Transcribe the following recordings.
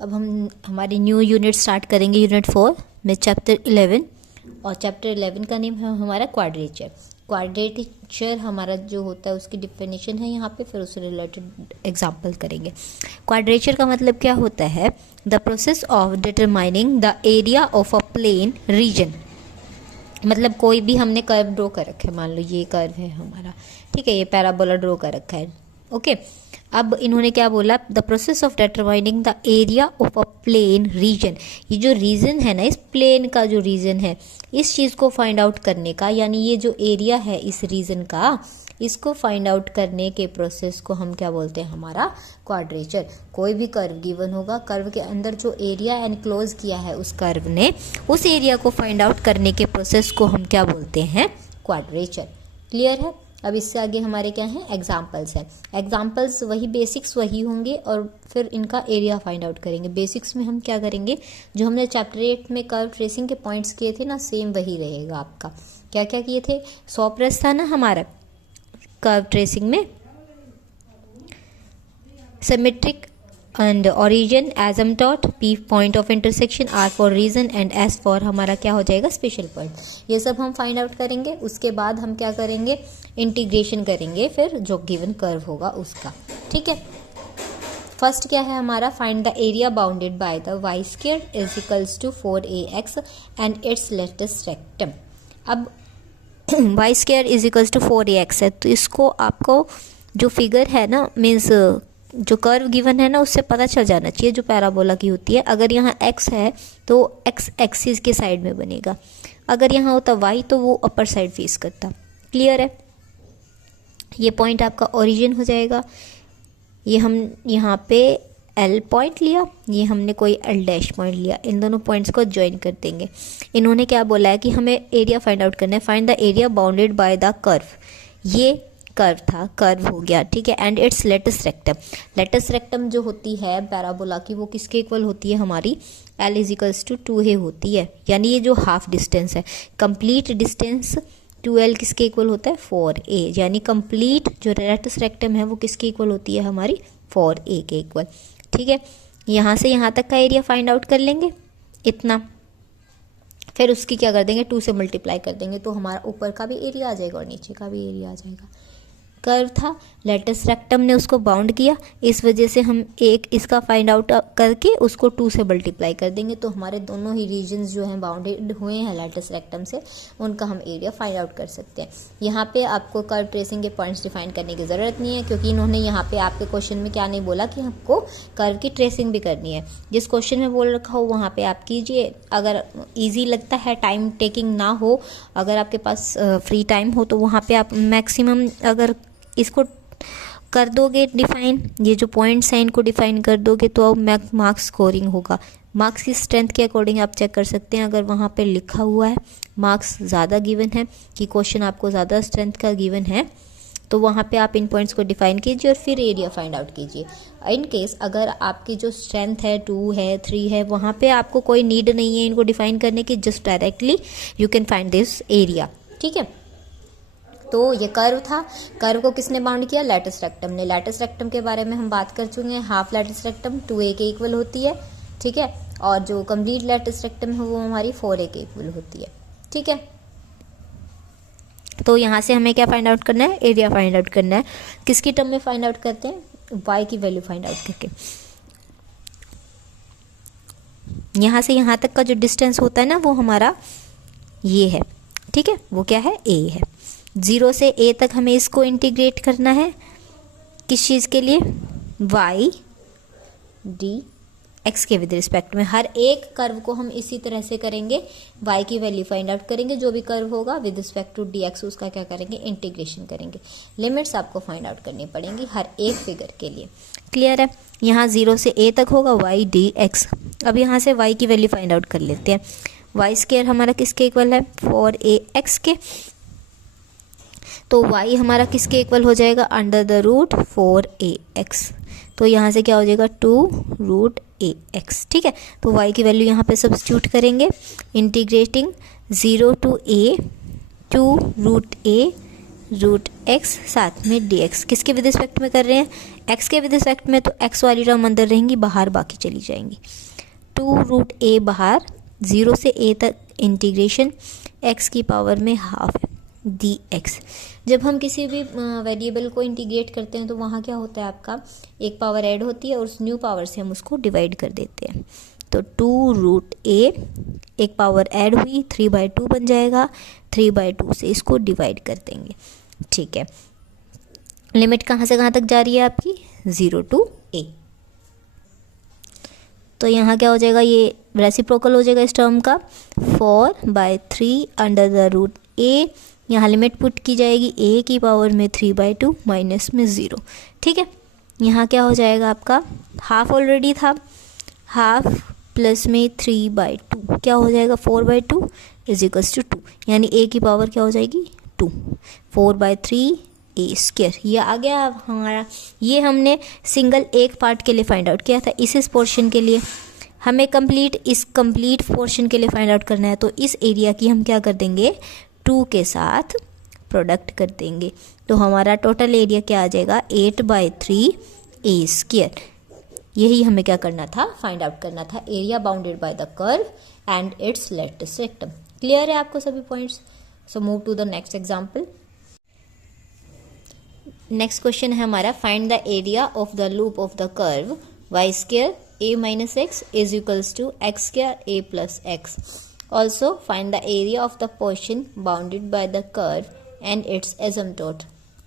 अब हम हमारी न्यू यूनिट स्टार्ट करेंगे, यूनिट 4 में चैप्टर 11, और चैप्टर 11 का नेम है हमारा क्वाड्रेचर। क्वाड्रेचर हमारा जो होता है उसकी डिफिनेशन है यहाँ पे, फिर उससे रिलेटेड एग्जांपल करेंगे। क्वाड्रेचर का मतलब क्या होता है? The process of determining the area of a plain region. मतलब कोई भी हमने कर्व ड्रॉ कर रखा है, मान लो ये कर्व है हमारा, ठीक है, ये पैराबोला ड्रॉ कर रखा है, ओके। अब इन्होंने क्या बोला? The process of determining the area of a plain region. ये जो रीजन है ना, इस प्लेन का जो रीजन है, इस चीज़ को फाइंड आउट करने का, यानी ये जो एरिया है इस रीजन का, इसको फाइंड आउट करने के प्रोसेस को हम क्या बोलते हैं? हमारा क्वाड्रेचर। कोई भी कर्व गिवन होगा, कर्व के अंदर जो एरिया एनक्लोज किया है उस कर्व ने, उस एरिया को फाइंड आउट करने के प्रोसेस को हम क्या बोलते हैं? क्वाड्रेचर। क्लियर है? अब इससे आगे हमारे क्या हैं? एग्जाम्पल्स हैं। एग्जाम्पल्स वही, बेसिक्स वही होंगे, और फिर इनका एरिया फाइंड आउट करेंगे। बेसिक्स में हम क्या करेंगे? जो हमने चैप्टर 8 में कर्व ट्रेसिंग के पॉइंट्स किए थे ना, सेम वही रहेगा आपका। क्या क्या किए थे? सॉप्रेस था ना हमारा कर्व ट्रेसिंग में, symmetric and origin, asymptote, P point of intersection, R for region and S for हमारा क्या हो जाएगा? Special point. ये सब हम फाइंड आउट करेंगे। उसके बाद हम क्या करेंगे? इंटीग्रेशन करेंगे, फिर जो गिवन कर्व होगा उसका, ठीक है। फर्स्ट क्या है हमारा? Find the area bounded by the Y square is equals to 4ax and its latus rectum. अब Y square is equals to 4ax है, तो इसको आपको जो फिगर है ना, मीन्स जो कर्व गिवन है ना, उससे पता चल जाना चाहिए जो पैराबोला की होती है। अगर यहाँ x है तो x एक्सिस के साइड में बनेगा, अगर यहाँ होता y तो वो अपर साइड फेस करता। क्लियर है? ये पॉइंट आपका ओरिजिन हो जाएगा। ये हम यहाँ पे L पॉइंट लिया, ये हमने कोई L डैश पॉइंट लिया, इन दोनों पॉइंट्स को ज्वाइन कर देंगे। इन्होंने क्या बोला है कि हमें एरिया फाइंड आउट करना है। Find the area bounded by the curve. ये कर्व था, कर्व हो गया, ठीक है। And its latus rectum. Latus rectum जो होती है पैराबोला की, वो किसके इक्वल होती है? हमारी L is equals to 2a होती है, यानी ये जो हाफ डिस्टेंस है, कंप्लीट डिस्टेंस 2L किसके इक्वल होता है? 4a, यानी कंप्लीट जो लेटेस्ट रेक्टम है वो किसके इक्वल होती है? हमारी 4a के इक्वल, ठीक है। यहाँ से यहाँ तक का एरिया फाइंड आउट कर लेंगे, इतना। फिर उसकी क्या कर देंगे? 2 से मल्टीप्लाई कर देंगे, तो हमारा ऊपर का भी एरिया आ जाएगा और नीचे का भी एरिया आ जाएगा। कर्व था, लेटेस्ट रेक्टम ने उसको बाउंड किया, इस वजह से हम एक इसका फाइंड आउट करके उसको 2 से मल्टीप्लाई कर देंगे, तो हमारे दोनों ही रीजन्स जो हैं बाउंडेड हुए हैं लेटेस्ट रेक्टम से, उनका हम एरिया फाइंड आउट कर सकते हैं। यहाँ पे आपको कर्व ट्रेसिंग के पॉइंट्स डिफाइन करने की ज़रूरत नहीं है, क्योंकि इन्होंने यहाँ पे आपके क्वेश्चन में क्या नहीं बोला कि आपको कर्व की ट्रेसिंग भी करनी है। जिस क्वेश्चन में बोल रखा हो वहाँ पर आप कीजिए। अगर ईजी लगता है, टाइम टेकिंग ना हो, अगर आपके पास फ्री टाइम हो, तो वहाँ पर आप मैक्सिमम अगर इसको कर दोगे डिफाइन, ये जो पॉइंट्स हैं इनको डिफाइन कर दोगे, तो अब मार्क्स स्कोरिंग होगा। मार्क्स की स्ट्रेंथ के अकॉर्डिंग आप चेक कर सकते हैं। अगर वहाँ पे लिखा हुआ है मार्क्स ज़्यादा गिवन है, कि क्वेश्चन आपको ज़्यादा स्ट्रेंथ का गिवन है, तो वहाँ पे आप इन पॉइंट्स को डिफाइन कीजिए और फिर एरिया फाइंड आउट कीजिए। इन केस अगर आपकी जो स्ट्रेंथ है 2 है 3 है, वहाँ पे आपको कोई नीड नहीं है इनको डिफाइन करने की, just directly you can find this area, ठीक है। तो ये कर्व था, कर्व को किसने बाउंड किया? लेटेस्ट रेक्टम ने। लेटेस्ट रेक्टम के बारे में हम बात कर चुके हैं। हाफ लेटेस्ट रेक्टम 2a के इक्वल होती है, ठीक है, और जो कंप्लीट लेटेस्ट रेक्टम है वो हमारी 4a के इक्वल होती है, ठीक है। तो यहाँ से हमें क्या फाइंड आउट करना है? एरिया फाइंड आउट करना है। किसकी टर्म में फाइंड आउट करते हैं? y की वैल्यू फाइंड आउट करके। यहाँ से यहाँ तक का जो डिस्टेंस होता है ना, वो हमारा ये है, ठीक है, वो क्या है? a है। 0 से a तक हमें इसको इंटीग्रेट करना है, किस चीज़ के लिए? y dx के विद रिस्पेक्ट में। हर एक कर्व को हम इसी तरह से करेंगे, y की वैल्यू फाइंड आउट करेंगे, जो भी कर्व होगा विद रिस्पेक्ट टू dx उसका क्या करेंगे? इंटीग्रेशन करेंगे। लिमिट्स आपको फाइंड आउट करनी पड़ेंगी हर एक फिगर के लिए। क्लियर है? यहाँ 0 से a तक होगा y dx। अब यहाँ से y की वैल्यू फाइंड आउट कर लेते हैं। वाई स्क्वायर हमारा किसके इक्वल है? 4ax के। तो y हमारा किसके इक्वल हो जाएगा? Under the root 4ax। तो यहाँ से क्या हो जाएगा? 2√ax, ठीक है। तो y की वैल्यू यहाँ पे सब्स्टिट्यूट करेंगे, इंटीग्रेटिंग 0 to a 2√a रूट x साथ में dx। किसके विद रिस्पेक्ट में कर रहे हैं? एक्स के विद रिस्पेक्ट में तो एक्स वाली टर्म अंदर रहेंगी, बाहर बाकी चली जाएंगी। 2√a बाहर, 0 से a तक इंटीग्रेशन x की पावर में हाफ dx। जब हम किसी भी वेरिएबल को इंटीग्रेट करते हैं तो वहाँ क्या होता है, आपका एक पावर ऐड होती है और उस न्यू पावर से हम उसको डिवाइड कर देते हैं। तो 2√a एक पावर ऐड हुई, 3/2 बन जाएगा, 3/2 से इसको डिवाइड कर देंगे। ठीक है, लिमिट कहाँ से कहाँ तक जा रही है आपकी, 0 to a। तो यहाँ क्या हो जाएगा, ये रेसिप्रोकल हो जाएगा इस टर्म का, 4/3 अंडर द रूट a। यहाँ लिमिट पुट की जाएगी a की पावर में 3/2 माइनस में 0। ठीक है, यहाँ क्या हो जाएगा आपका, हाफ ऑलरेडी था, हाफ प्लस में 3/2 क्या हो जाएगा, 4/2 इज इक्वल्स टू 2, यानी a की पावर क्या हो जाएगी 2, 4/3 a स्क्वायर। ये आ गया अब हमारा। ये हमने सिंगल एक पार्ट के लिए फाइंड आउट किया था, इस पोर्शन के लिए हमें इस कंप्लीट पोर्शन के लिए फाइंड आउट करना है। तो इस एरिया की हम क्या कर देंगे, 2 के साथ प्रोडक्ट कर देंगे, तो हमारा टोटल एरिया क्या आ जाएगा, 8/3 a स्क्वायर। यही हमें क्या करना था, फाइंड आउट करना था, area bounded by the curve and its latus rectum. Clear है आपको सभी points? So move to the next example. Next question है हमारा, find the area of the loop of the curve y square a minus X is equals to x square a plus X. Also find the area of the portion bounded by the curve and its asymptote.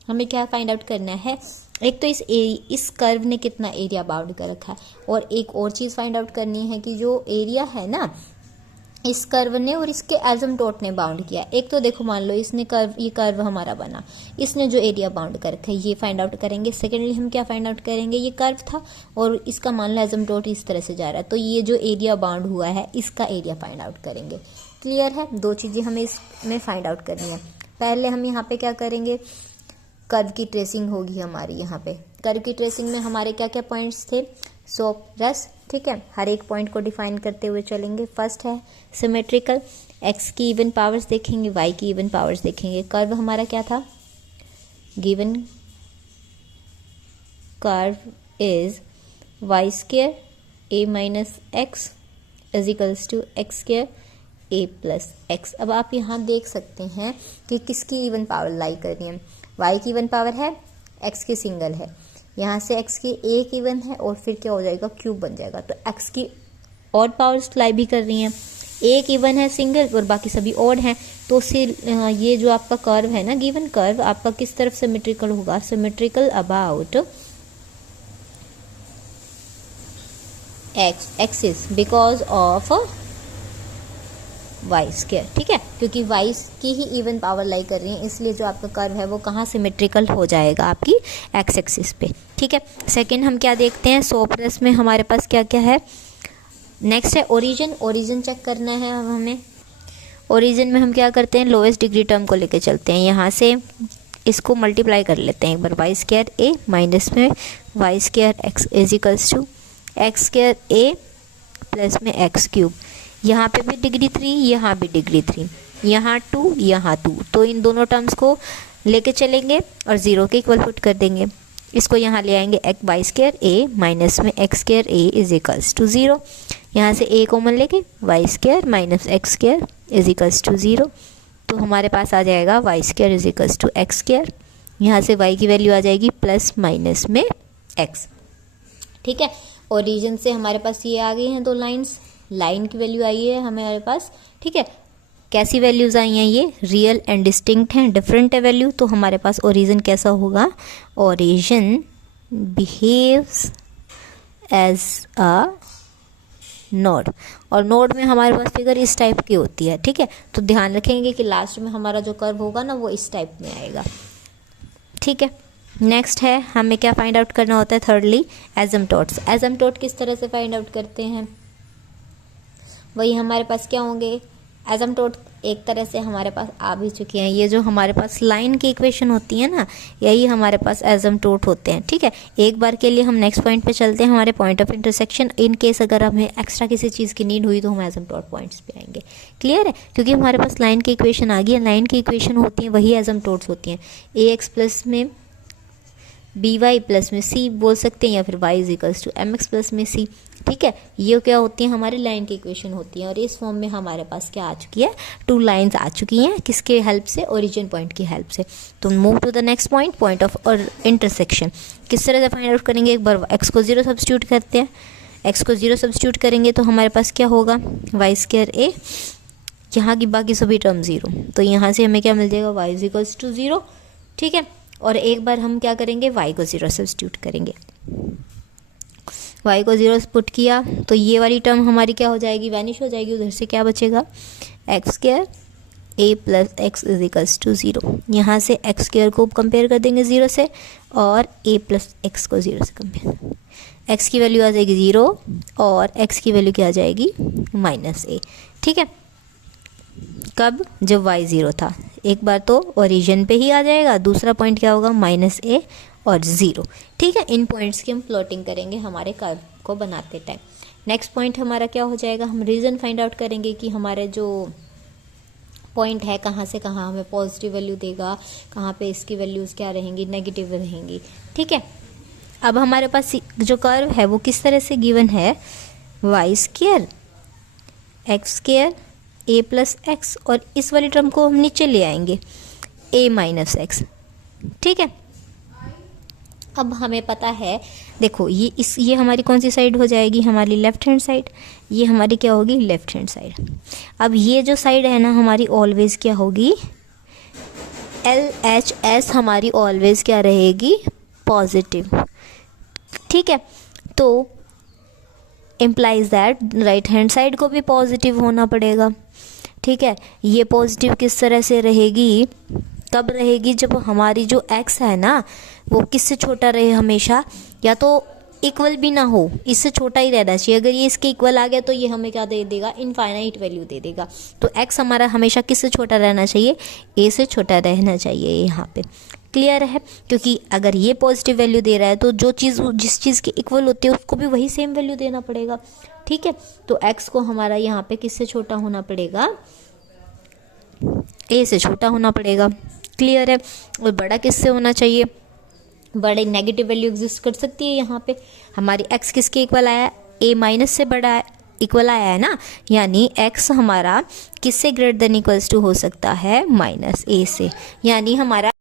हमें क्या find out करना है, एक तो इस curve ने कितना area bound कर रखा है, और एक और चीज़ फाइंड आउट करनी है कि जो एरिया है ना इस कर्व ने और इसके एसिम्पटोट ने बाउंड किया। एक तो देखो मान लो इसने ये कर्व हमारा बना, इसने जो एरिया बाउंड कर रखा है ये फाइंड आउट करेंगे। सेकेंडली हम क्या फाइंड आउट करेंगे, ये कर्व था और इसका मान लो एसिम्पटोट इस तरह से जा रहा है, तो ये जो एरिया बाउंड हुआ है इसका एरिया फाइंड आउट करेंगे। क्लियर है, दो चीज़ें हमें इसमें फाइंड आउट करनी है। पहले हम यहाँ पे क्या करेंगे, कर्व की ट्रेसिंग होगी हमारी। यहाँ पे कर्व की ट्रेसिंग में हमारे क्या क्या पॉइंट्स थे, सोप रस। ठीक है, हर एक पॉइंट को डिफाइन करते हुए चलेंगे। फर्स्ट है सिमेट्रिकल, एक्स की इवन पावर्स देखेंगे, वाई की इवन पावर्स देखेंगे। कर्व हमारा क्या था, given curve is Y square A minus X is equals to x square A plus X. अब आप यहाँ देख सकते हैं कि किसकी इवन पावर लाई कर रही है, y की इवन पावर है, x की सिंगल है, यहाँ से x की एक इवन है और फिर क्या हो जाएगा, क्यूब बन जाएगा। तो x की और पावर्स लाई भी कर रही हैं, एक इवन है सिंगल और बाकी सभी ऑड हैं। तो ये जो आपका कर्व है ना, गिवन कर्व आपका किस तरफ सिमेट्रिकल होगा, symmetrical about axis because of Y square. ठीक है, क्योंकि वाई की ही इवन पावर लाई कर रही है, इसलिए जो आपका कर्व है वो कहाँ सिमेट्रिकल हो जाएगा, आपकी एक्स एक्सिस पे। ठीक है, सेकंड हम क्या देखते हैं, सोपरस में हमारे पास क्या क्या है। नेक्स्ट है ओरिजिन, ओरिजिन चेक करना है हमें। ओरिजिन में हम क्या करते हैं, लोएस्ट डिग्री टर्म को लेके चलते हैं, यहाँ से इसको मल्टीप्लाई कर लेते हैं एक बार, वाई स्क्वायर ए माइनस में Y square X is equals to x square A plus में एक्स क्यूब। यहाँ पे भी डिग्री 3, यहाँ भी डिग्री 3, यहाँ 2, यहाँ 2, तो इन दोनों टर्म्स को लेके चलेंगे और 0 के इक्वल पुट कर देंगे। इसको यहाँ ले आएंगे, एक वाई स्क्वायर ए माइनस में X square A is equals to 0। यहाँ से ए कॉमन लेके Y square minus X square is equals to 0, तो हमारे पास आ जाएगा Y square is equals to x square. यहाँ से वाई की वैल्यू आ जाएगी प्लस माइनस में एक्स। ठीक है, ओरिजिन से हमारे पास ये आ गई हैं दो लाइन्स, लाइन की वैल्यू आई है हमारे पास। ठीक है, कैसी वैल्यूज़ आई हैं, ये रियल एंड डिस्टिंक्ट हैं, डिफरेंट है वैल्यू। तो हमारे पास ओरिजिन कैसा होगा, origin behaves as a node, और नोड में हमारे पास फिगर इस टाइप की होती है। ठीक है, तो ध्यान रखेंगे कि लास्ट में हमारा जो कर्व होगा ना वो इस टाइप में आएगा। ठीक है, नेक्स्ट है हमें क्या फाइंड आउट करना होता है, थर्डली एसिम्पटोट्स। एसिम्पटोट किस तरह से फाइंड आउट करते हैं, वही हमारे पास क्या होंगे, एसिम्पटोट एक तरह से हमारे पास आ भी चुके हैं। ये जो हमारे पास लाइन की इक्वेशन होती है ना, यही हमारे पास एसिम्पटोट होते हैं। ठीक है, एक बार के लिए हम नेक्स्ट पॉइंट पे चलते हैं, हमारे point of intersection. In case अगर हमें एक्स्ट्रा किसी चीज़ की नीड हुई तो हम एसिम्पटोट पॉइंट्स पे आएंगे। क्लियर है, क्योंकि हमारे पास लाइन की इक्वेशन आ गई है, लाइन की इक्वेशन होती है वही एसिम्पटोट्स होती हैं। ए एक्स प्लस में बी वाई प्लस में सी बोल सकते हैं, या फिर Y is equals to M X plus में सी। ठीक है, ये क्या होती है हमारी लाइन की इक्वेशन होती है। और इस फॉर्म में हमारे पास क्या आ चुकी है, 2 लाइंस आ चुकी हैं, किसके हेल्प से, ओरिजिन पॉइंट की हेल्प से। तो move to the next point, point of और इंटरसेक्शन। किस तरह से फाइंड आउट करेंगे, एक बार एक्स को 0 सब्स्टिट्यूट करते हैं। एक्स को 0 सब्स्टिट्यूट करेंगे तो हमारे पास क्या होगा, वाई स्क्वायर ए, यहाँ की बाकी सभी टर्म 0, तो यहाँ से हमें क्या मिल जाएगा, वाई इज इक्वल्स टू 0। ठीक है, और एक बार हम क्या करेंगे, वाई को 0 सब्स्टिट्यूट करेंगे। वाई को 0 पुट किया तो ये वाली टर्म हमारी क्या हो जाएगी, वैनिश हो जाएगी। उधर से क्या बचेगा, X square A plus X is equals to 0। यहाँ से एक्स स्क्वायर को कंपेयर कर देंगे 0 से, और ए प्लस एक्स को 0 से कंपेयर। एक्स की वैल्यू आ जाएगी 0 और एक्स की वैल्यू क्या आ जाएगी, माइनस ए। ठीक है, कब, जब y 0 था। एक बार तो ओरिजिन पे ही आ जाएगा, दूसरा पॉइंट क्या होगा, माइनस ए और 0। ठीक है, इन पॉइंट्स की हम प्लॉटिंग करेंगे हमारे कर्व को बनाते टाइम। नेक्स्ट पॉइंट हमारा क्या हो जाएगा, हम रीज़न फाइंड आउट करेंगे कि हमारे जो पॉइंट है कहाँ से कहाँ हमें पॉजिटिव वैल्यू देगा, कहाँ पे इसकी वैल्यूज़ क्या रहेंगी, नेगेटिव रहेंगी। ठीक है, अब हमारे पास जो कर्व है वो किस तरह से गिवन है, Y square x square A plus x, और इस वाली टर्म को हम नीचे ले आएंगे, ए माइनस एक्स। ठीक है, अब हमें पता है, देखो ये हमारी कौन सी साइड हो जाएगी, हमारी लेफ्ट हैंड साइड। ये हमारी क्या होगी, लेफ्ट हैंड साइड। अब ये जो साइड है ना हमारी ऑलवेज क्या होगी, एल एच एस हमारी ऑलवेज क्या रहेगी, पॉजिटिव। ठीक है, तो implies that right hand side को भी पॉजिटिव होना पड़ेगा। ठीक है, ये पॉजिटिव किस तरह से रहेगी, कब रहेगी, जब हमारी जो x है ना वो किससे छोटा रहे हमेशा, या तो इक्वल भी ना हो, इससे छोटा ही रहना चाहिए। अगर ये इसके इक्वल आ गया तो ये हमें क्या दे देगा, इनफाइनाइट वैल्यू दे देगा। तो x हमारा हमेशा किससे छोटा रहना चाहिए, a से छोटा रहना चाहिए यहाँ पे। क्लियर है, क्योंकि अगर ये पॉजिटिव वैल्यू दे रहा है तो जो चीज़ जिस चीज़ के इक्वल होती है उसको भी वही सेम वैल्यू देना पड़ेगा। ठीक है, तो x को हमारा यहाँ पे किससे छोटा होना पड़ेगा, a से छोटा होना पड़ेगा। क्लियर है, और बड़ा किससे होना चाहिए, बड़े नेगेटिव वैल्यू एग्जिस्ट कर सकती है। यहाँ पे हमारी x किसके इक्वल आया, a माइनस से बड़ा इक्वल आया है ना, यानी x हमारा किससे ग्रेटर देन इक्वल्स टू हो सकता है, माइनस a से। यानी हमारा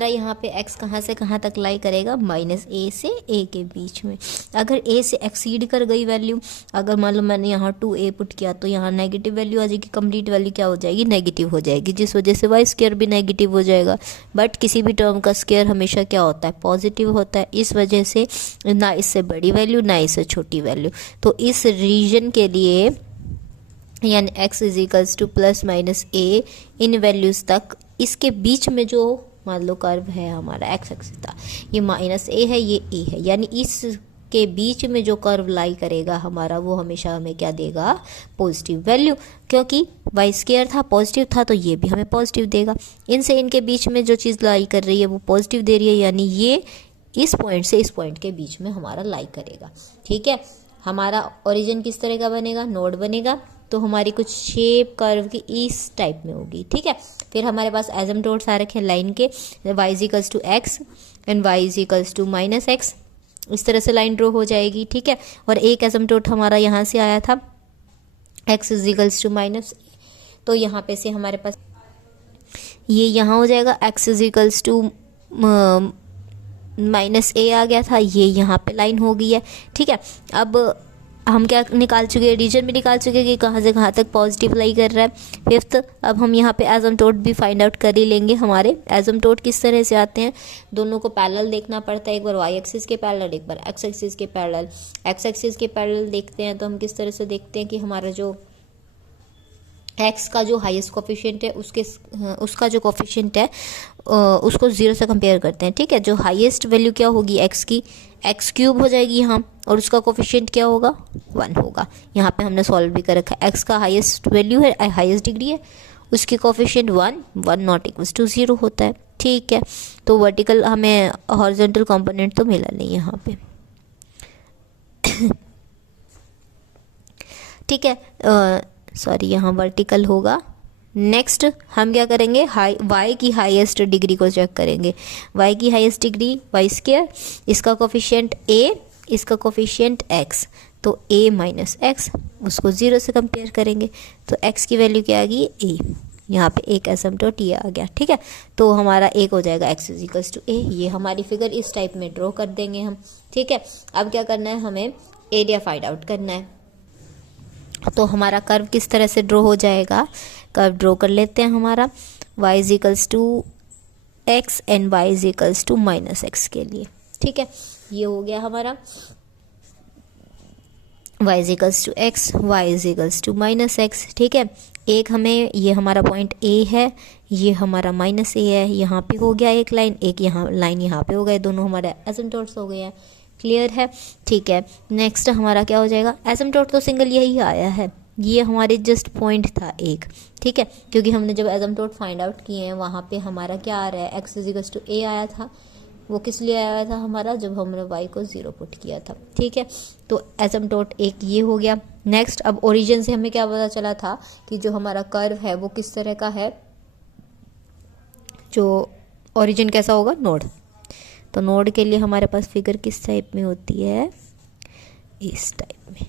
यहाँ पे x कहाँ से कहाँ तक लाई करेगा, माइनस a से a के बीच में। अगर a से एक्सीड कर गई वैल्यू, अगर मान लो मैंने यहाँ 2a पुट किया तो यहाँ नेगेटिव वैल्यू आ जाएगी, कंप्लीट वैल्यू क्या हो जाएगी, नेगेटिव हो जाएगी, जिस वजह से वाई स्क्वायर भी नेगेटिव हो जाएगा। बट किसी भी टर्म का स्क्वायर हमेशा क्या होता है, पॉजिटिव होता है। इस वजह से ना इससे बड़ी वैल्यू ना इससे छोटी वैल्यू। तो इस रीजन के लिए यानी x is equals two plus minus a in values तक, इसके बीच में जो मान लो कर्व है हमारा एक्स एक्सिस था, ये माइनस ए है, ये ए है, यानी इसके बीच में जो कर्व लाई करेगा हमारा वो हमेशा हमें क्या देगा, पॉजिटिव वैल्यू। क्योंकि वाई स्क्वायर था, पॉजिटिव था, तो ये भी हमें पॉजिटिव देगा। इनसे इनके बीच में जो चीज़ लाई कर रही है वो पॉजिटिव दे रही है, यानी ये इस पॉइंट से इस पॉइंट के बीच में हमारा लाई करेगा। ठीक है, हमारा ओरिजिन किस तरह का बनेगा, नोड बनेगा, तो हमारी कुछ शेप कर्व की इस टाइप में होगी। ठीक है, फिर हमारे पास एसिम्पटोट्स आ रखे हैं लाइन के, y is equals to x and y is equals to minus x, इस तरह से लाइन ड्रॉ हो जाएगी। ठीक है, और एक एसिम्पटोट हमारा यहाँ से आया था x is equals to minus, तो यहाँ पे से हमारे पास ये यहाँ हो जाएगा, x is equals to minus a आ गया था, ये यहाँ पे लाइन हो गई है। ठीक है, अब हम क्या निकाल चुके हैं, रीजन भी निकाल चुके हैं कि कहाँ से कहाँ तक पॉजिटिव लाई कर रहा है। फिफ्थ, अब हम यहाँ पे एसिम्पटोट भी फाइंड आउट कर ही लेंगे। हमारे एसिम्पटोट किस तरह से आते हैं, दोनों को पैरेलल देखना पड़ता है, एक बार वाई एक्सिस के पैरेलल, एक बार एक्स एक्सिस के पैरेलल। एक्स एक्सिस के पैरेलल देखते हैं तो हम किस तरह से देखते हैं कि हमारा जो एक्स का जो हाईएस्ट कोफिशिएंट है उसका जो कोफिशिएंट है उसको 0 से कंपेयर करते हैं। ठीक है, जो हाईएस्ट वैल्यू क्या होगी एक्स की, एक्स क्यूब हो जाएगी यहाँ, और उसका कोफिशिएंट क्या होगा, 1 होगा। यहाँ पे हमने सॉल्व भी कर रखा है, एक्स का हाईएस्ट वैल्यू है, हाईएस्ट डिग्री है, उसकी कोफिशिएंट 1 नॉट इक्वल्स टू 0 होता है। ठीक है, तो वर्टिकल हमें हॉरिजॉन्टल कंपोनेंट तो मिला नहीं यहाँ पे। ठीक है, सॉरी यहाँ वर्टिकल होगा नेक्स्ट हम क्या करेंगे, वाई की हाईएस्ट डिग्री को चेक करेंगे। वाई की हाईएस्ट डिग्री वाई स्क्वायर, इसका कोफिशिएंट ए, इसका कोफिशिएंट एक्स, तो a माइनस एक्स, उसको 0 से कंपेयर करेंगे तो x की वैल्यू क्या आ गई, a। यहाँ पे एक एसिम्पटोट ये आ गया, ठीक है। तो हमारा एक हो जाएगा x इक्वल्स टू a। ये हमारी फिगर इस टाइप में ड्रॉ कर देंगे हम, ठीक है। अब क्या करना है, हमें एरिया फाइंड आउट करना है। तो हमारा कर्व किस तरह से ड्रॉ हो जाएगा, कर्व ड्रॉ कर लेते हैं हमारा y equals to x and y equals to minus x के लिए, ठीक है। ये हो गया हमारा y equals to x, y equals to minus x, ठीक है। एक हमें, ये हमारा पॉइंट A है, ये हमारा माइनस A है, यहाँ पे हो गया एक लाइन, एक यहाँ लाइन यहाँ पे हो गए, दोनों हमारे एसिम्पटोट्स हो गए हैं, क्लियर है, ठीक है। नेक्स्ट हमारा क्या हो जाएगा, एसिम्पटोट तो सिंगल यही आया है, ये हमारे जस्ट पॉइंट था एक, ठीक है, क्योंकि हमने जब एसिम्पटोट फाइंड आउट किए हैं वहाँ पे हमारा क्या आ रहा है, x इक्वल्स टू A आया था। वो किस लिए आया था हमारा, जब हमने y को 0 पुट किया था, ठीक है। तो एसिम्पटोट एक ये हो गया। नेक्स्ट अब ओरिजिन से हमें क्या पता चला था कि जो हमारा कर्व है वो किस तरह का है, जो ओरिजिन कैसा होगा, नोड। तो नोड के लिए हमारे पास फिगर किस टाइप में होती है, इस टाइप में,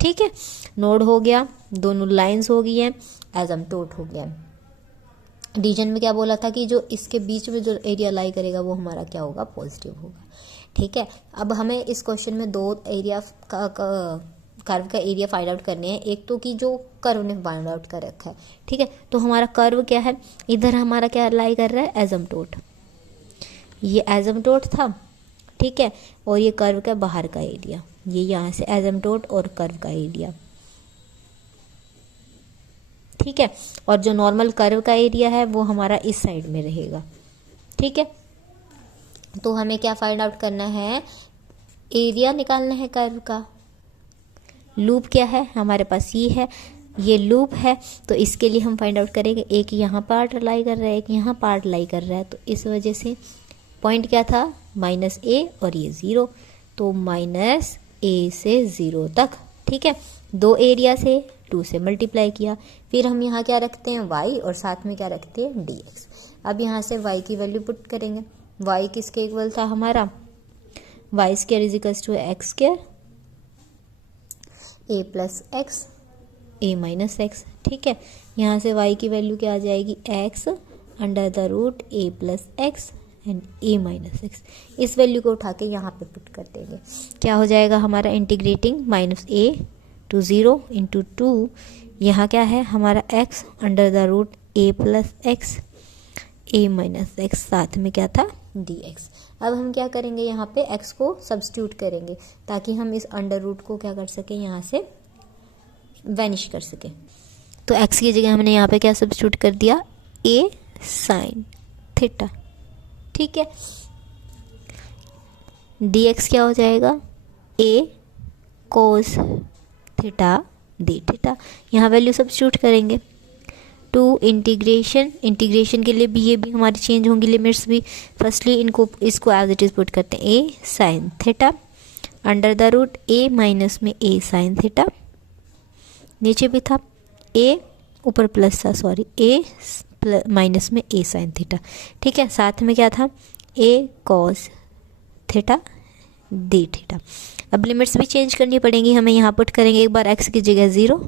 ठीक है। नोड हो गया, दोनों लाइंस हो गई हैं, एसिम्पटोट हो गया। रीजन में क्या बोला था कि जो इसके बीच में जो एरिया लाई करेगा वो हमारा क्या होगा, पॉजिटिव होगा, ठीक है। अब हमें इस क्वेश्चन में दो एरिया कर्व का एरिया फाइंड आउट करने हैं। एक तो कि जो कर्व ने फाइंड आउट कर रखा है, ठीक है। तो हमारा कर्व क्या है, इधर हमारा क्या लाई कर रहा है, एसिम्पटोट, ये एसिम्पटोट था, ठीक है। और ये कर्व का बाहर का एरिया, ये यहाँ से एसिम्पटोट और कर्व का एरिया, ठीक है। और जो नॉर्मल कर्व का एरिया है वो हमारा इस साइड में रहेगा, ठीक है। तो हमें क्या फाइंड आउट करना है, एरिया निकालना है कर्व का। लूप क्या है हमारे पास, ये है, ये लूप है, तो इसके लिए हम फाइंड आउट करेंगे, एक यहाँ पार्ट लाई कर रहा है, एक यहाँ पार्ट लाई कर रहा है, तो इस वजह से पॉइंट क्या था, माइनस a और ये 0, तो माइनस a से 0 तक, ठीक है। दो एरिया से 2 से मल्टीप्लाई किया, फिर हम यहाँ क्या रखते हैं, y, और साथ में क्या रखते हैं, dx। अब यहाँ से y की वैल्यू पुट करेंगे, y किसके इक्वल था हमारा, y square is equals to x square, a plus x, a minus x, ठीक है। यहाँ से y की वैल्यू क्या आ जाएगी, x under the root a plus x and a minus x. इस वैल्यू को उठा के यहाँ पे पुट कर देंगे, क्या हो जाएगा हमारा, integrating minus a to 0 into 2, यहाँ क्या है हमारा x under the root a plus x, a minus x, साथ में क्या था, dx। अब हम क्या करेंगे, यहाँ पे x को सब्स्टिट्यूट करेंगे ताकि हम इस अंडर रूट को क्या कर सकें, यहाँ से वैनिश कर सकें। तो x की जगह हमने यहाँ पे क्या सब्स्टिट्यूट कर दिया, a साइन थीटा, ठीक है। dx क्या हो जाएगा, a cos theta D theta, यहाँ वैल्यू सब्स्टिट्यूट करेंगे। टू इंटीग्रेशन के लिए भी ये भी हमारी चेंज होंगी लिमिट्स भी। फर्स्टली इसको एज इट इज पुट करते हैं, A sine theta under the root A minus में ए साइन थीटा, नीचे भी था ए, ऊपर प्लस था, सॉरी, ए माइनस में ए साइन थीटा, ठीक है। साथ में क्या था, ए कॉस थीटा डी थीटा। अब लिमिट्स भी चेंज करनी पड़ेंगी हमें, यहाँ पुट करेंगे एक बार x की जगह 0,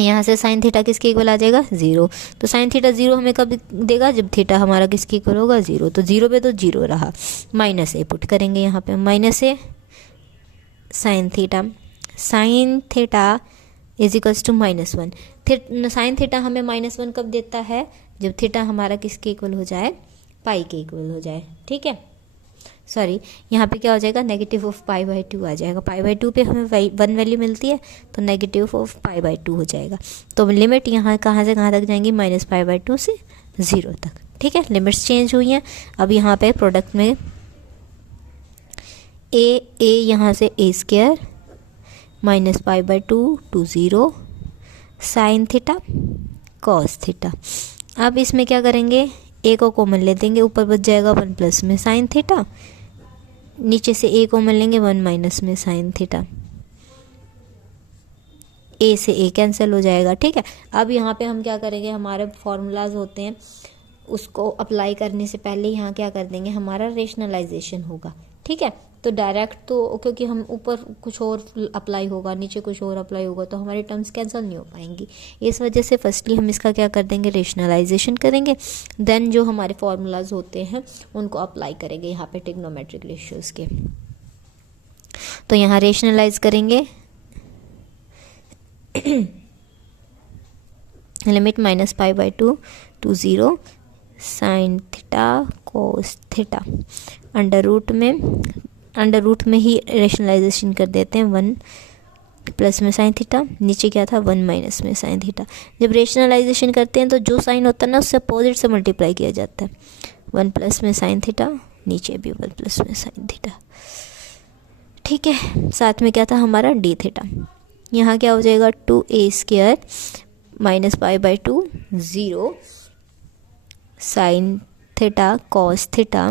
यहाँ से साइन थीटा किसके इक्वल आ जाएगा, 0। तो साइन थीटा 0 हमें कब देगा, जब थीटा हमारा किसके इक्वल होगा, 0। तो 0 पे तो 0 रहा, माइनस ए पुट करेंगे यहाँ पे, minus a sine theta is equals to -1। Sine theta हमें -1 कब देता है, जब थीटा हमारा किसके इक्वल हो जाए, पाई के इक्वल हो जाए, ठीक है। सॉरी, यहाँ पे क्या हो जाएगा, नेगेटिव ऑफ π/2 आ जाएगा। π/2 पे हमें 1 वैल्यू मिलती है, तो नेगेटिव ऑफ π/2 हो जाएगा। तो लिमिट यहाँ कहाँ से कहाँ तक जाएंगी, -π/2 से 0 तक, ठीक है। लिमिट्स चेंज हुई हैं। अब यहाँ पे प्रोडक्ट में ए यहाँ से a square -π/2 to 0 sine theta cos theta. अब इसमें क्या करेंगे, ए को कॉमन ले देंगे, ऊपर बच जाएगा 1 प्लस में साइन थीटा, नीचे से ए कॉमन लेंगे 1 माइनस में साइन थीटा। ए से ए कैंसिल हो जाएगा। ठीक है, अब यहाँ पे हम क्या करेंगे, हमारे फॉर्मूलाज होते हैं उसको अप्लाई करने से पहले यहाँ क्या कर देंगे, हमारा रेशनलाइजेशन होगा। ठीक है, तो डायरेक्ट तो क्योंकि हम ऊपर कुछ और अप्लाई होगा, नीचे कुछ और अप्लाई होगा, तो हमारी टर्म्स कैंसिल नहीं हो पाएंगी। इस वजह से फर्स्टली हम इसका क्या कर देंगे, रेशनलाइजेशन करेंगे, देन जो हमारे फॉर्मूलाज होते हैं उनको अप्लाई करेंगे यहाँ पे ट्रिग्नोमेट्रिक रेशियोज के। तो यहाँ रेशनलाइज करेंगे, limit -π/2 to 0 sine theta cos theta, under root में ही रेशनलाइजेशन कर देते हैं, 1 प्लस में साइन थीटा, नीचे क्या था 1 माइनस में साइन थीटा। जब रेशनलाइजेशन करते हैं तो जो साइन होता है ना उससे अपोजिट से मल्टीप्लाई किया जाता है, 1 प्लस में साइन थीटा, नीचे भी 1 प्लस में साइन थीटा। ठीक है, साथ में क्या था हमारा डी थीटा, यहाँ क्या हो जाएगा 2a² -π/2 0 sine theta cos theta,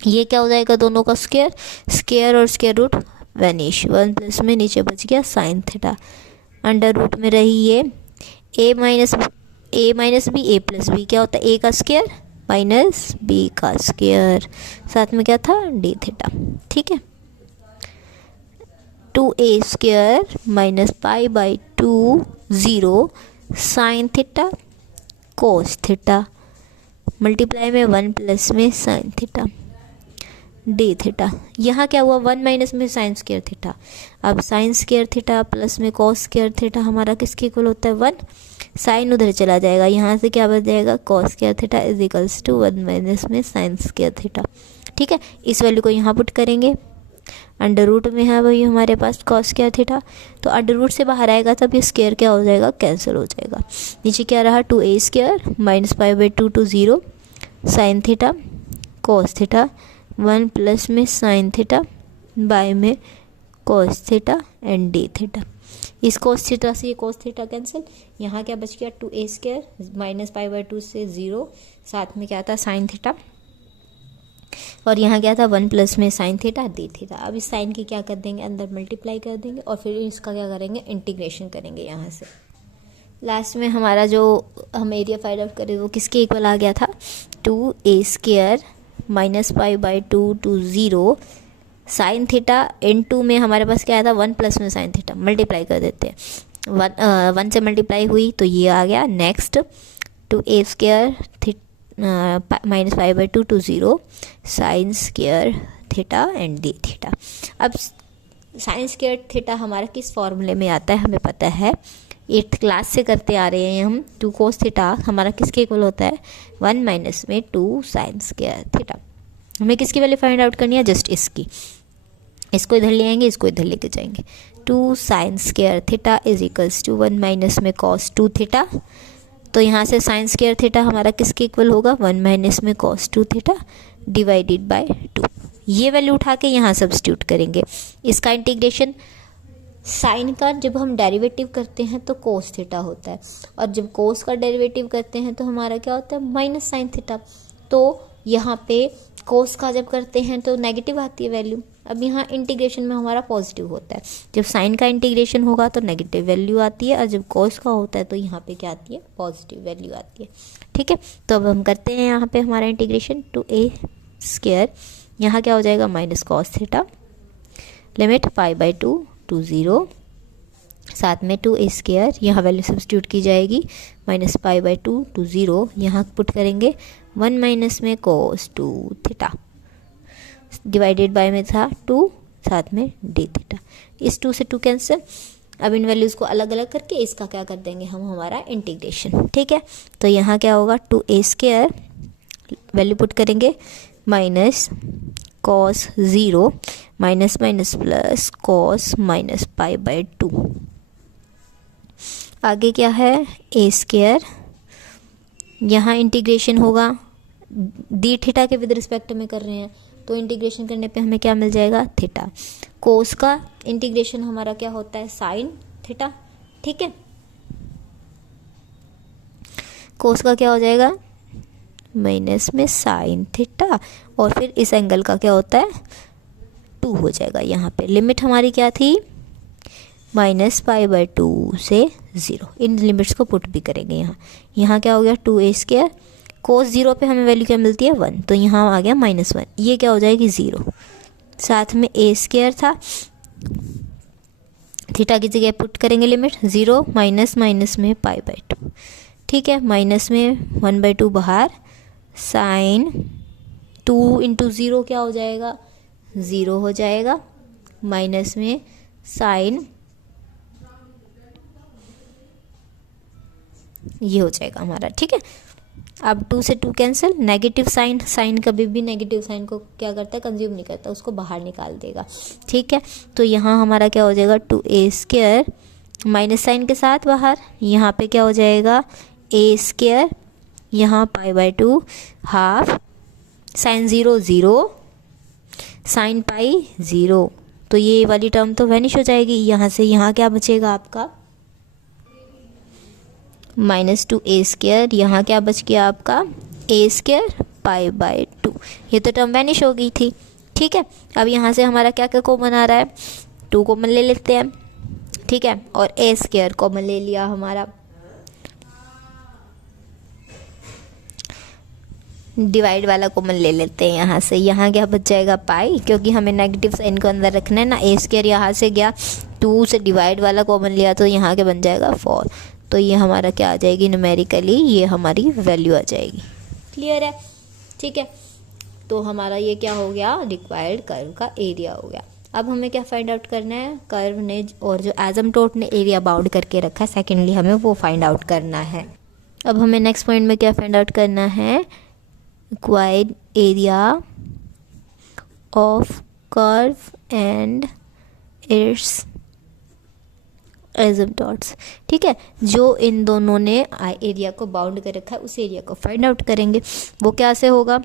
ये क्या हो जाएगा दोनों का स्क्वायर, स्क्वायर और स्क्वायर रूट वैनिश, 1 प्लस में नीचे बच गया साइन थीटा, अंडर रूट में रही ये a minus b, a plus b क्या होता है, a का स्क्वायर माइनस b का स्क्वायर, साथ में क्या था डी थीटा। ठीक है, 2a² -π/2 0 sine theta cos theta, multiply में 1 प्लस में साइन थीटा डी थीटा, यहाँ क्या हुआ 1 माइनस में साइन स्क्वायर थीटा, अब साइन स्क्वायर थीटा प्लस में कॉस स्क्वायर थीटा हमारा किसके इक्वल होता है 1, साइन उधर चला जाएगा, यहाँ से क्या बच जाएगा cos square theta is equals to 1 minus में साइन स्क्वायर थीटा। ठीक है, इस वैल्यू को यहाँ पुट करेंगे, अंडर रूट में है वही हमारे पास कॉस स्क्वायर थीटा, तो अंडर रूट से बाहर आएगा तब ये स्क्वायर क्या हो जाएगा, कैंसिल हो जाएगा। नीचे क्या रहा 2a² -π/2 to 0 sine theta cos theta, 1 plus में साइन थीटा बाय में cos theta and D theta, इस कॉस थीटा से ये कॉस थीटा कैंसिल, यहाँ क्या बच गया 2a² -π/2 से 0, साथ में क्या था साइन थीटा, और यहाँ क्या था 1 प्लस में साइन थीटा डी थीटा। अब इस साइन की क्या कर देंगे, अंदर मल्टीप्लाई कर देंगे और फिर इसका क्या करेंगे, इंटीग्रेशन करेंगे यहाँ से। लास्ट में हमारा जो हम एरिया फाइंड आउट करें वो किसके इक्वल आ गया था, 2a² -π/2 to 0 साइन थीटा इन2 में हमारे पास क्या आया था 1 प्लस में साइन थीटा, मल्टीप्लाई कर देते हैं, 1 से मल्टीप्लाई हुई तो ये आ गया। Next 2a² -π/2 to 0 sign square theta and D theta. अब साइन स्क्वायर थीटा हमारा किस फॉर्मूले में आता है हमें पता है, 8th क्लास से करते आ रहे हैं हम। 2 cos थीटा हमारा किसके इक्वल होता है, 1 माइनस में 2 साइन स्क्वायर थीटा। हमें किसकी वैल्यू फाइंड आउट करनी है, जस्ट इसकी, इसको इधर ले आएंगे, इसको इधर लेके जाएंगे। 2 sine square theta is equals to 1 minus में cos 2 थीटा, तो यहाँ से साइन स्क्वायर थीटा हमारा किसके इक्वल होगा, 1 माइनस में cos 2 थीटा डिवाइडेड बाय 2। ये वैल्यू उठा के यहाँ सब्स्टिट्यूट करेंगे। इसका इंटीग्रेशन, साइन का जब हम डेरिवेटिव करते हैं तो कोस थीटा होता है, और जब कोस का डेरिवेटिव करते हैं तो हमारा क्या होता है माइनस साइन थीटा। तो यहाँ पे कोस का जब करते हैं तो नेगेटिव आती है वैल्यू। अब यहाँ इंटीग्रेशन में हमारा पॉजिटिव होता है, जब साइन का इंटीग्रेशन होगा तो नेगेटिव वैल्यू आती है, और जब कोस का होता है तो यहाँ पे क्या आती है, पॉजिटिव वैल्यू आती है। ठीक है, तो अब हम करते हैं यहाँ पे हमारा इंटीग्रेशन 2a², यहाँ क्या हो जाएगा minus cos theta, limit π/2 to 0, साथ में 2a², यहाँ वैल्यू सब्स्टिट्यूट की जाएगी, माइनस π/2 to 0, यहाँ पुट करेंगे 1 माइनस में cos 2 थीटा डिवाइडेड बाय में था 2, साथ में डी थीटा। इस 2 से 2 कैंसिल। अब इन वैल्यूज़ को अलग अलग करके इसका क्या कर देंगे हम, हमारा इंटीग्रेशन। ठीक है, तो यहाँ क्या होगा 2a² वैल्यू पुट करेंगे minus cos 0 minus minus plus cos minus π/2, आगे क्या है a², यहाँ इंटीग्रेशन होगा, डी थीटा के विद रिस्पेक्ट में कर रहे हैं तो इंटीग्रेशन करने पे हमें क्या मिल जाएगा, थीटा। कोस का इंटीग्रेशन हमारा क्या होता है, साइन थीटा। ठीक है, कोस का क्या हो जाएगा माइनस में साइन थीटा, और फिर इस एंगल का क्या होता है 2 हो जाएगा। यहाँ पे लिमिट हमारी क्या थी, माइनस पाई बाय 2 से 0। इन लिमिट्स को पुट भी करेंगे यहाँ। यहाँ क्या हो गया 2a²। कोस 0 पे हमें वैल्यू क्या मिलती है 1, तो यहाँ आ गया -1। ये क्या हो जाएगी 0। साथ में a² था, थीटा की जगह पुट करेंगे लिमिट 0 माइनस माइनस में पाई बाय 2। ठीक है, माइनस में 1/2 बाहर, साइन 2 इंटू 0 क्या हो जाएगा 0 हो जाएगा, माइनस में साइन ये हो जाएगा हमारा। ठीक है, अब 2 से 2 कैंसिल, नेगेटिव साइन कभी भी नेगेटिव साइन को क्या करता है कंज्यूम नहीं करता, उसको बाहर निकाल देगा। ठीक है, तो यहाँ हमारा क्या हो जाएगा 2a², माइनस साइन के साथ बाहर, यहाँ पे क्या हो जाएगा a², यहाँ pi by 2 half, sine 0 0, sine pi 0, तो ये वाली टर्म तो वैनिश हो जाएगी। यहाँ से यहाँ क्या बचेगा आपका -2a², यहाँ क्या बच गया आपका a² पाई बाय 2, ये तो टर्म वैनिश हो गई थी। ठीक है, अब यहाँ से हमारा क्या क्या कॉमन आ रहा है 2 कॉमन ले लेते हैं। ठीक है, और a² कॉमन ले लिया हमारा, डिवाइड वाला कॉमन ले लेते हैं यहाँ से। यहाँ क्या बच जाएगा पाई, क्योंकि हमें नेगेटिव साइन को अंदर रखना है ना, a² यहाँ से गया, 2 से डिवाइड वाला कॉमन लिया तो यहाँ क्या बन जाएगा 4। तो ये हमारा क्या आ जाएगी न्यूमेरिकली, ये हमारी वैल्यू आ जाएगी। क्लियर है? ठीक है, तो हमारा ये क्या हो गया रिक्वायर्ड कर्व का एरिया हो गया। अब हमें क्या फाइंड आउट करना है, कर्व ने और जो एसिम्प्टोट ने एरिया बाउंड करके रखा है, सेकेंडली हमें वो फाइंड आउट करना है। अब हमें नेक्स्ट पॉइंट में क्या फाइंड आउट करना है, required area of curve and it's asymptotes. ठीक है, जो इन दोनों ने एरिया को बाउंड कर रखा है उस एरिया को फाइंड आउट करेंगे। वो कैसे होगा,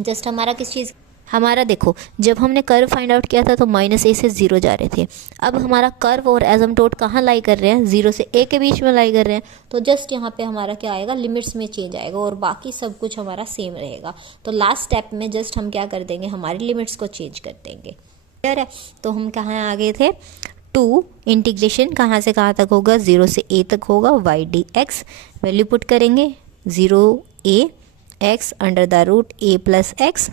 जस्ट हमारा किस चीज़, हमारा देखो जब हमने कर्व फाइंड आउट किया था तो -a से 0 जा रहे थे। अब हमारा कर्व और एसिम्प्टोट कहाँ लाई कर रहे हैं, 0 से a के बीच में लाई कर रहे हैं, तो जस्ट यहाँ पे हमारा क्या आएगा लिमिट्स में चेंज आएगा और बाकी सब कुछ हमारा सेम रहेगा। तो लास्ट स्टेप में जस्ट हम क्या कर देंगे, हमारी लिमिट्स को चेंज कर देंगे। क्लियर है? तो हम कहाँ आ गए थे 2 इंटीग्रेशन कहाँ से कहाँ तक होगा, 0 से a तक होगा, y dx वैल्यू पुट करेंगे 0a x under the root a plus x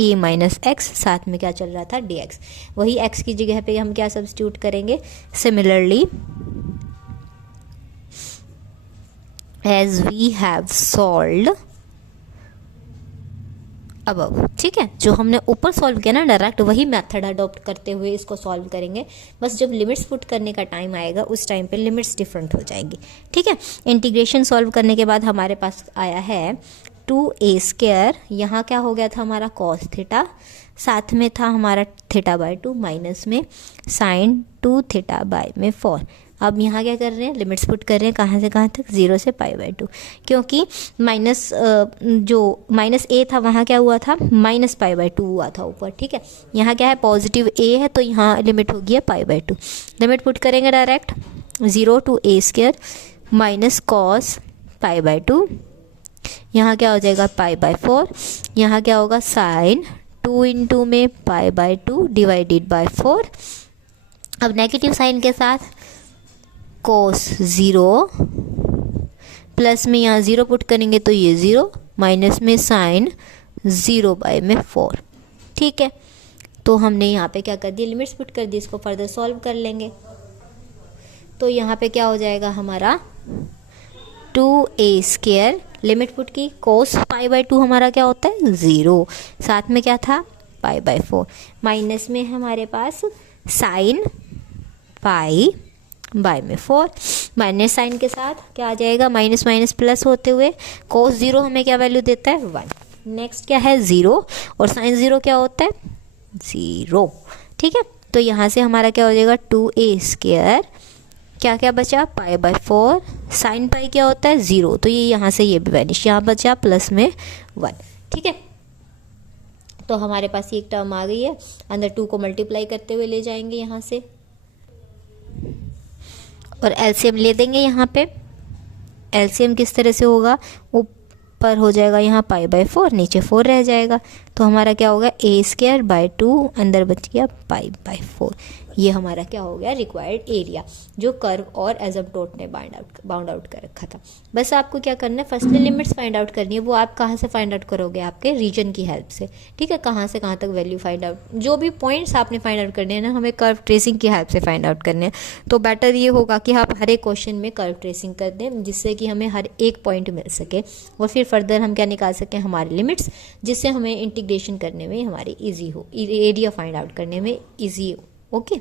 a minus x, साथ में क्या चल रहा था dx, वही x की जगह पे हम क्या सब्स्टिट्यूट करेंगे, similarly as we have solved above. ठीक है, जो हमने ऊपर सॉल्व किया ना डायरेक्ट, वही मेथड अडॉप्ट करते हुए इसको सॉल्व करेंगे। बस जब लिमिट्स पुट करने का टाइम आएगा उस टाइम पे लिमिट्स डिफरेंट हो जाएंगी। ठीक है, इंटीग्रेशन सॉल्व करने के बाद हमारे पास आया है 2a², यहाँ क्या हो गया था हमारा cos थीटा, साथ में था हमारा थीटा बाय 2 माइनस में साइन 2 थीटा बाय में 4। अब यहाँ क्या कर रहे हैं, लिमिट्स पुट कर रहे हैं कहाँ से कहाँ तक, 0 से पाई बाय 2, क्योंकि जो -a था वहाँ क्या हुआ था -पाई बाय 2 हुआ था ऊपर। ठीक है, यहाँ क्या है पॉजिटिव a है तो यहाँ लिमिट होगी है पाई बाय 2। लिमिट पुट करेंगे direct 0 to a² minus cos pi by 2, यहाँ क्या हो जाएगा पाई बाय 4, यहाँ क्या होगा साइन 2 इंटू में पाई बाय 2 डिवाइडेड बाय 4। अब नेगेटिव साइन के साथ कोस 0 प्लस में यहाँ 0 पुट करेंगे तो ये 0 माइनस में साइन 0 बाय में 4। ठीक है, तो हमने यहाँ पे क्या कर दिया लिमिट्स पुट कर दी, इसको फर्दर सॉल्व कर लेंगे। तो यहाँ पे क्या हो जाएगा हमारा 2a² लिमिट पुट की, कोस पाई बाय 2 हमारा क्या होता है 0, साथ में क्या था पाई बाय 4, माइनस में हमारे पास साइन पाई बाय में 4, माइनस साइन के साथ क्या आ जाएगा माइनस माइनस प्लस होते हुए कोस 0 हमें क्या वैल्यू देता है 1। नेक्स्ट क्या है 0 और साइन 0 क्या होता है 0। ठीक है, तो यहाँ से हमारा क्या हो जाएगा 2a², क्या क्या बचा पाई बाय 4, साइन पाई क्या होता है 0, तो ये यहाँ से ये भी वैनिश, यहाँ बचा प्लस में 1। ठीक है, तो हमारे पास ये एक टर्म आ गई है, अंदर 2 को मल्टीप्लाई करते हुए ले जाएंगे यहाँ से और एलसीएम ले देंगे। यहाँ पे एलसीएम किस तरह से होगा, ऊपर हो जाएगा यहाँ पाई बाय 4, नीचे 4 रह जाएगा, तो हमारा क्या होगा a² बाय 2 अंदर बच गया पाई बाय 4। ये हमारा क्या हो गया, रिक्वायर्ड एरिया जो कर्व और एसिम्पटोट ने बाउंड आउट कर रखा था। बस आपको क्या करना है, फर्स्टली लिमिट्स फाइंड आउट करनी है। वो आप कहाँ से फाइंड आउट करोगे, आपके रीजन की हेल्प से, ठीक है, कहाँ से कहाँ तक वैल्यू फाइंड आउट, जो भी पॉइंट्स आपने फाइंड आउट करने हैं ना, हमें कर्व ट्रेसिंग की हेल्प से फाइंड आउट करने हैं। तो बेटर ये होगा कि आप हर एक क्वेश्चन में कर्व ट्रेसिंग कर दें, जिससे कि हमें हर एक पॉइंट मिल सके और फिर फर्दर हम क्या निकाल सकें, हमारे लिमिट्स, जिससे हमें इंटीग्रेशन करने में हमारी ईजी हो, एरिया फाइंड आउट करने में ईजी हो। ओके।